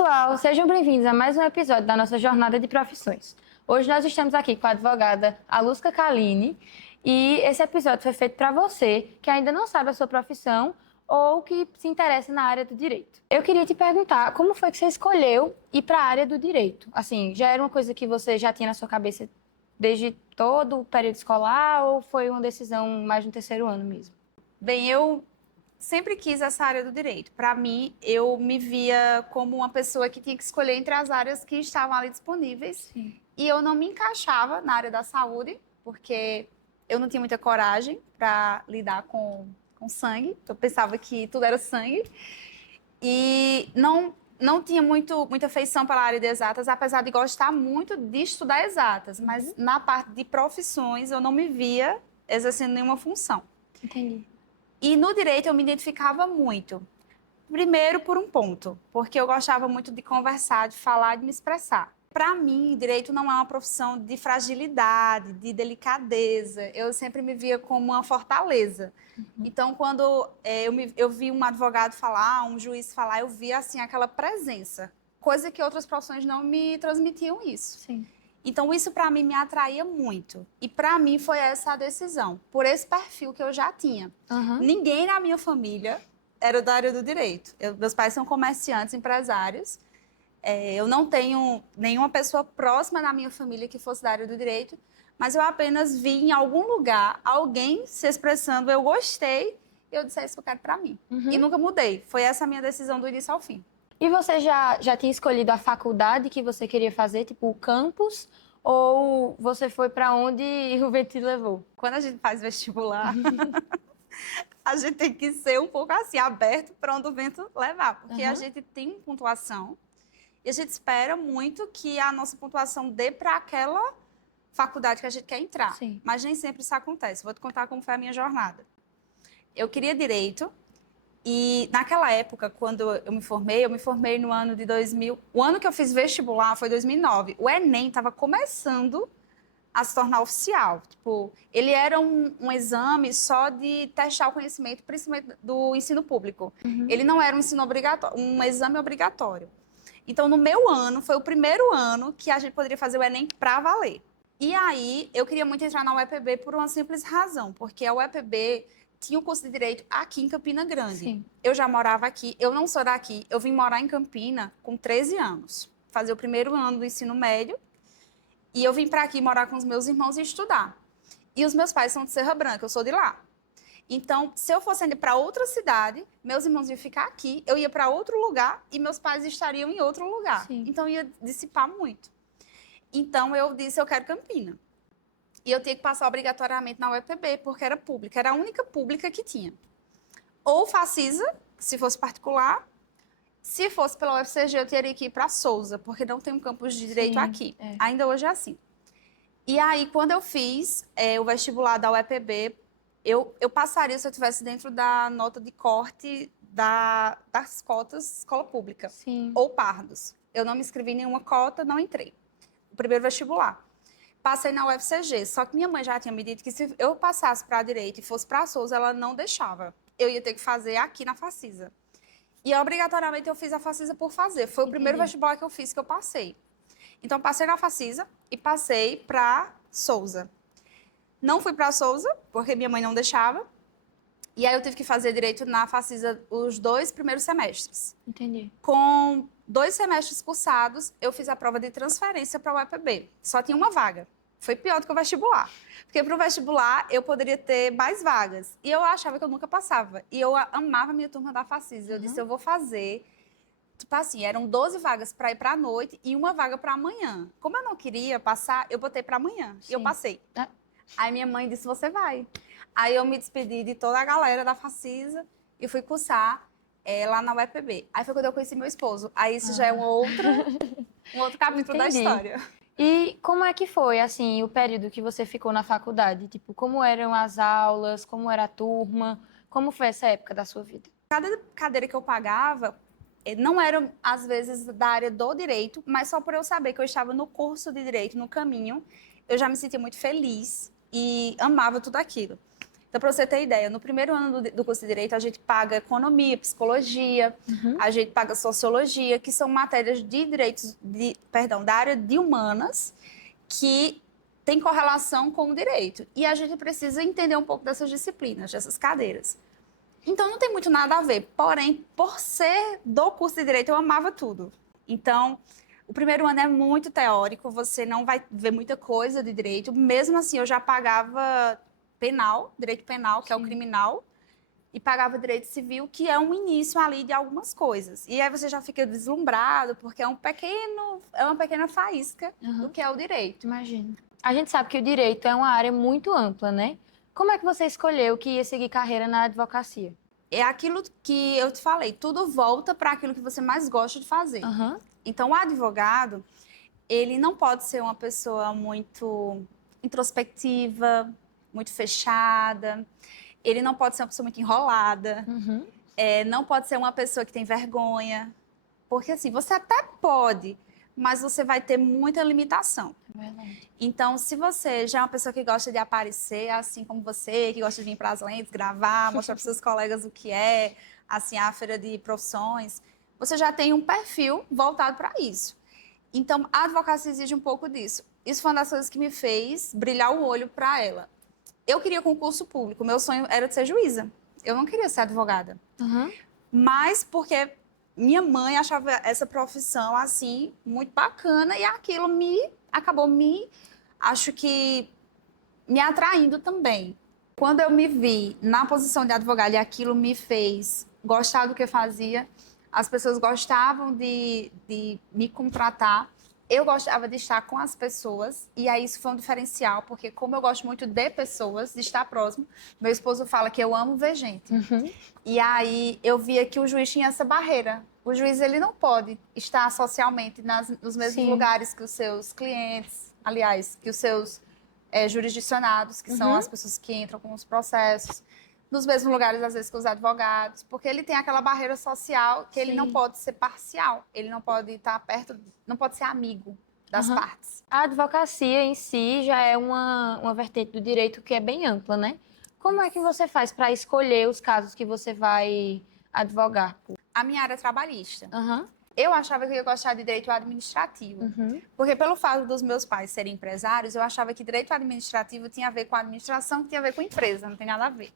pessoal, sejam bem-vindos a mais um episódio da nossa jornada de profissões. Hoje nós estamos aqui com a advogada Alusca Kaline e esse episódio foi feito para você que ainda não sabe a sua profissão ou que se interessa na área do direito. Eu queria te perguntar como foi que você escolheu ir para a área do direito? Assim, já era uma coisa que você já tinha na sua cabeça desde todo o período escolar ou foi uma decisão mais no terceiro ano mesmo? Bem, eu sempre quis essa área do direito. Para mim, eu me via como uma pessoa que tinha que escolher entre as áreas que estavam ali disponíveis. Sim. E eu não me encaixava na área da saúde, porque eu não tinha muita coragem para lidar com sangue. Eu pensava que tudo era sangue. E não tinha muita afeição pela área de exatas, apesar de gostar muito de estudar exatas. Mas na parte de profissões, eu não me via exercendo nenhuma função. Entendi. E no direito eu me identificava muito. Primeiro por um ponto, porque eu gostava muito de conversar, de falar, de me expressar. Para mim, direito não é uma profissão de fragilidade, de delicadeza. Eu sempre me via como uma fortaleza. Então, quando eu vi um advogado falar, um juiz falar, eu via assim aquela presença, coisa que outras profissões não me transmitiam isso. Sim. Então, isso para mim me atraía muito. E para mim foi essa a decisão, por esse perfil que eu já tinha. Ninguém na minha família era da área do direito. Meus pais são comerciantes, empresários. Eu não tenho nenhuma pessoa próxima da minha família que fosse da área do direito, mas eu apenas vi em algum lugar alguém se expressando, eu gostei, e eu disse, é isso que eu quero para mim. E nunca mudei. Foi essa a minha decisão do início ao fim. E você já tinha escolhido a faculdade que você queria fazer, tipo o campus, ou você foi para onde o vento te levou? Quando a gente faz vestibular, a gente tem que ser um pouco assim, aberto para onde o vento levar, porque a gente tem pontuação e a gente espera muito que a nossa pontuação dê para aquela faculdade que a gente quer entrar. Sim. Mas nem sempre isso acontece. Vou te contar como foi a minha jornada. Eu queria direito. E naquela época, quando eu me formei no ano de 2000. O ano que eu fiz vestibular foi 2009. O Enem estava começando a se tornar oficial. Tipo, ele era um exame só de testar o conhecimento, principalmente do ensino público. Ele não era um ensino obrigatório, um exame obrigatório. Então, no meu ano, foi o primeiro ano que a gente poderia fazer o Enem para valer. E aí, eu queria muito entrar na UEPB por uma simples razão, porque a UEPB tinha um curso de Direito aqui em Campina Grande. Sim. Eu já morava aqui, eu não sou daqui, eu vim morar em Campina com 13 anos. Fazer o primeiro ano do ensino médio. E eu vim para aqui morar com os meus irmãos e estudar. E os meus pais são de Serra Branca, eu sou de lá. Então, se eu fosse ir para outra cidade, meus irmãos iam ficar aqui, eu ia para outro lugar e meus pais estariam em outro lugar. Sim. Então, ia dissipar muito. Então, eu disse, eu quero Campina. E eu tinha que passar obrigatoriamente na UEPB, porque era pública. Era a única pública que tinha. Ou Facisa, se fosse particular. Se fosse pela UFCG, eu teria que ir para Souza, porque não tem um campus de direito aqui. Ainda hoje é assim. E aí, quando eu fiz o vestibular da UEPB, eu passaria se eu estivesse dentro da nota de corte das cotas escola pública. Sim. Ou pardos. Eu não me inscrevi em nenhuma cota, não entrei. O primeiro vestibular. Passei na UFCG, só que minha mãe já tinha me dito que se eu passasse para direito e fosse para Souza, ela não deixava. Eu ia ter que fazer aqui na Facisa. E obrigatoriamente eu fiz a Facisa por fazer. Foi o primeiro vestibular que eu fiz que eu passei. Então, passei na Facisa e passei para Souza. Não fui para Souza, porque minha mãe não deixava. E aí eu tive que fazer direito na Facisa os 2 primeiros semestres. Entendi. Com 2 semestres cursados, eu fiz a prova de transferência para o UEPB. Só tinha uma vaga. Foi pior do que o vestibular. Porque para o vestibular, eu poderia ter mais vagas. E eu achava que eu nunca passava. E eu amava a minha turma da Facisa. Eu disse, eu vou fazer. Tipo assim, eram 12 vagas para ir para a noite e uma vaga para amanhã. Como eu não queria passar, eu botei para amanhã. Sim. E eu passei. Aí minha mãe disse, você vai. Aí eu me despedi de toda a galera da Facisa e fui cursar lá na UEPB. Aí foi quando eu conheci meu esposo. Aí isso já é um outro capítulo da história. E como é que foi, assim, o período que você ficou na faculdade? Tipo, como eram as aulas, como era a turma? Como foi essa época da sua vida? Cada cadeira que eu pagava não era, às vezes, da área do direito, mas só por eu saber que eu estava no curso de direito, no caminho, eu já me sentia muito feliz e amava tudo aquilo. Então, para você ter ideia, no primeiro ano do curso de Direito, a gente paga economia, psicologia, a gente paga sociologia, que são matérias de direitos, da área de humanas, que tem correlação com o direito. E a gente precisa entender um pouco dessas disciplinas, dessas cadeiras. Então, não tem muito nada a ver. Porém, por ser do curso de Direito, eu amava tudo. Então, o primeiro ano é muito teórico, você não vai ver muita coisa de direito. Mesmo assim, eu já pagava penal, direito penal, que é o criminal, e pagava direito civil, que é um início ali de algumas coisas. E aí você já fica deslumbrado, porque é uma pequena faísca do que é o direito. Imagina. A gente sabe que o direito é uma área muito ampla, né? Como é que você escolheu que ia seguir carreira na advocacia? É aquilo que eu te falei, tudo volta para aquilo que você mais gosta de fazer. Então, o advogado, ele não pode ser uma pessoa muito introspectiva, muito fechada, ele não pode ser uma pessoa muito enrolada, não pode ser uma pessoa que tem vergonha, porque assim, você até pode, mas você vai ter muita limitação. Verdade. Então, se você já é uma pessoa que gosta de aparecer, assim como você, que gosta de vir para as lentes, gravar, mostrar para os seus colegas o que é, assim, a feira de profissões, você já tem um perfil voltado para isso. Então, a advocacia exige um pouco disso. Isso foi uma das coisas que me fez brilhar o olho para ela. Eu queria concurso público, meu sonho era de ser juíza. Eu não queria ser advogada. Mas porque minha mãe achava essa profissão, assim, muito bacana e aquilo acabou acho que, me atraindo também. Quando eu me vi na posição de advogada e aquilo me fez gostar do que fazia, as pessoas gostavam de me contratar, eu gostava de estar com as pessoas, e aí isso foi um diferencial, porque como eu gosto muito de pessoas, de estar próximo, meu esposo fala que eu amo ver gente. E aí eu via que o juiz tinha essa barreira. O juiz, ele não pode estar socialmente nos mesmos lugares que os seus clientes, aliás, que os seus jurisdicionados, que são as pessoas que entram com os processos, nos mesmos lugares, às vezes, que os advogados, porque ele tem aquela barreira social que ele não pode ser parcial, ele não pode estar perto, não pode ser amigo das partes. A advocacia em si já é uma vertente do direito que é bem ampla, né? Como é que você faz para escolher os casos que você vai advogar? A minha área é trabalhista. Eu achava que eu ia gostar de direito administrativo, porque pelo fato dos meus pais serem empresários, eu achava que direito administrativo tinha a ver com administração, que tinha a ver com empresa, não tem nada a ver.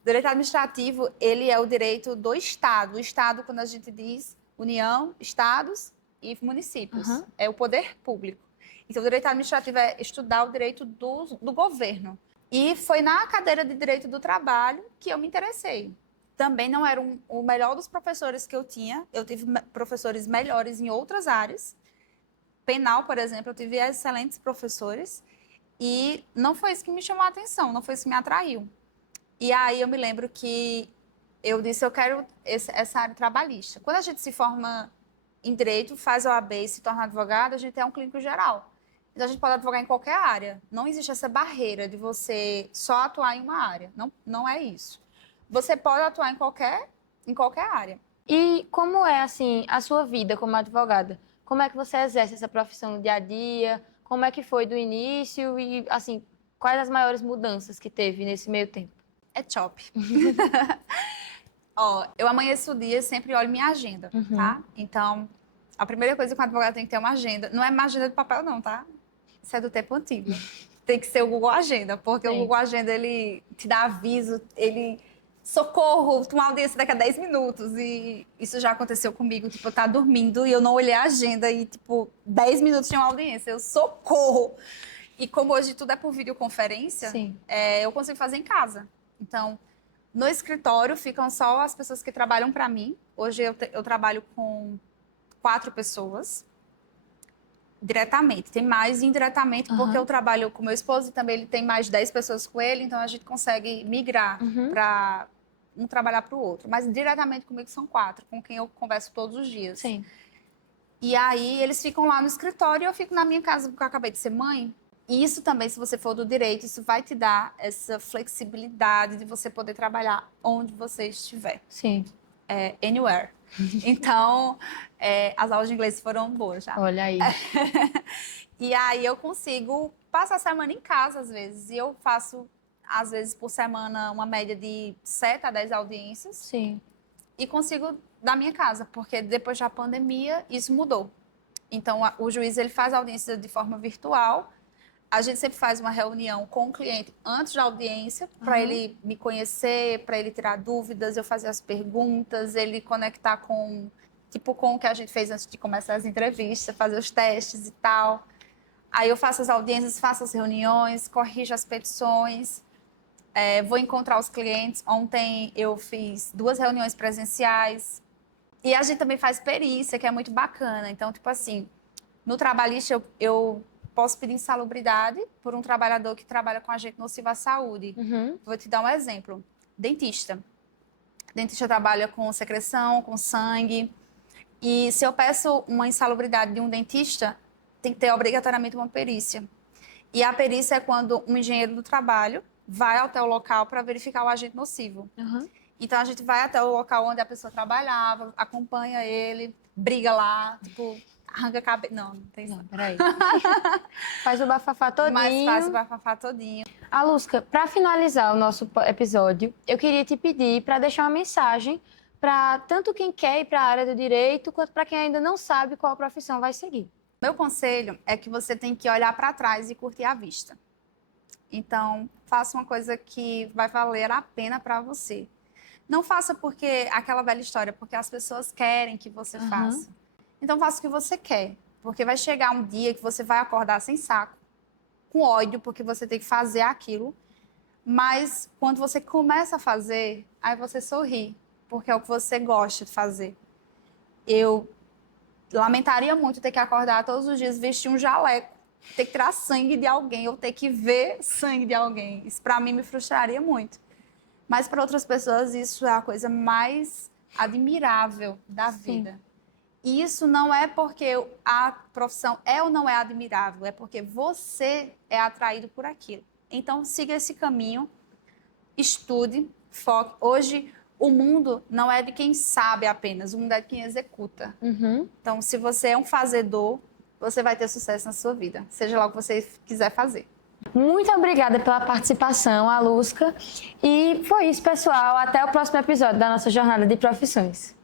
O direito administrativo, ele é o direito do Estado. O Estado, quando a gente diz União, Estados e municípios, é o poder público. Então, o direito administrativo é estudar o direito do governo. E foi na cadeira de direito do trabalho que eu me interessei. Também não era o melhor dos professores que eu tinha. Eu tive professores melhores em outras áreas. Penal, por exemplo, eu tive excelentes professores. E não foi isso que me chamou a atenção, não foi isso que me atraiu. E aí eu me lembro que eu disse, eu quero essa área trabalhista. Quando a gente se forma em direito, faz a OAB e se torna advogado, a gente é um clínico geral. Então a gente pode advogar em qualquer área. Não existe essa barreira de você só atuar em uma área. Não é isso. Você pode atuar em qualquer área. E como é, assim, a sua vida como advogada? Como é que você exerce essa profissão no dia a dia? Como é que foi do início? E, assim, quais as maiores mudanças que teve nesse meio tempo? É chop. Ó, eu amanheço o dia e sempre olho minha agenda, tá? Então, a primeira coisa que um advogado tem que ter uma agenda. Não é uma agenda de papel, não, tá? Isso é do tempo antigo. Tem que ser o Google Agenda, porque o Google Agenda, ele te dá aviso, ele... Socorro, uma audiência daqui a 10 minutos. E isso já aconteceu comigo. Tipo, eu tava dormindo e eu não olhei a agenda e, tipo, 10 minutos tinha uma audiência. Eu, socorro! E como hoje tudo é por videoconferência, eu consigo fazer em casa. Então, no escritório ficam só as pessoas que trabalham para mim. Hoje eu trabalho com 4 pessoas diretamente. Tem mais indiretamente, porque eu trabalho com meu esposo e também ele tem mais de 10 pessoas com ele, então a gente consegue migrar para um trabalhar para o outro. Mas diretamente comigo são 4, com quem eu converso todos os dias. Sim. E aí eles ficam lá no escritório e eu fico na minha casa, porque eu acabei de ser mãe. E isso também, se você for do direito, isso vai te dar essa flexibilidade de você poder trabalhar onde você estiver. Sim. Anywhere. Então, as aulas de inglês foram boas já. Olha aí. E aí eu consigo passar a semana em casa, às vezes. E eu faço às vezes por semana, uma média de 7 a 10 audiências. Sim. E consigo da minha casa, porque depois da pandemia isso mudou. Então, o juiz ele faz a audiência de forma virtual. A gente sempre faz uma reunião com o cliente antes da audiência, para ele me conhecer, para ele tirar dúvidas, eu fazer as perguntas, ele conectar com o que a gente fez antes de começar as entrevistas, fazer os testes e tal. Aí eu faço as audiências, faço as reuniões, corrijo as petições, vou encontrar os clientes. Ontem eu fiz 2 reuniões presenciais. E a gente também faz perícia, que é muito bacana. Então, tipo assim, no trabalhista eu posso pedir insalubridade por um trabalhador que trabalha com agente nocivo à saúde. Vou te dar um exemplo. Dentista. Dentista trabalha com secreção, com sangue. E se eu peço uma insalubridade de um dentista, tem que ter obrigatoriamente uma perícia. E a perícia é quando um engenheiro do trabalho vai até o local para verificar o agente nocivo. Então, a gente vai até o local onde a pessoa trabalhava, acompanha ele, briga lá, tipo, arranca a cabeça. Não tem isso. Não, peraí. Faz o bafafá todinho. Mas faz o bafafá todinho. Alusca, para finalizar o nosso episódio, eu queria te pedir para deixar uma mensagem para tanto quem quer ir para a área do direito, quanto para quem ainda não sabe qual profissão vai seguir. Meu conselho é que você tem que olhar para trás e curtir a vista. Então, faça uma coisa que vai valer a pena para você. Não faça porque aquela velha história, porque as pessoas querem que você faça. Então, faça o que você quer, porque vai chegar um dia que você vai acordar sem saco, com ódio, porque você tem que fazer aquilo. Mas, quando você começa a fazer, aí você sorri, porque é o que você gosta de fazer. Eu lamentaria muito ter que acordar todos os dias, vestir um jaleco, ter que tirar sangue de alguém, ou ter que ver sangue de alguém. Isso, para mim, me frustraria muito. Mas para outras pessoas isso é a coisa mais admirável da vida. E isso não é porque a profissão é ou não é admirável, é porque você é atraído por aquilo. Então siga esse caminho, estude, foque. Hoje o mundo não é de quem sabe apenas, o mundo é de quem executa. Então se você é um fazedor, você vai ter sucesso na sua vida, seja lá o que você quiser fazer. Muito obrigada pela participação, Alusca. E foi isso, pessoal. Até o próximo episódio da nossa jornada de profissões.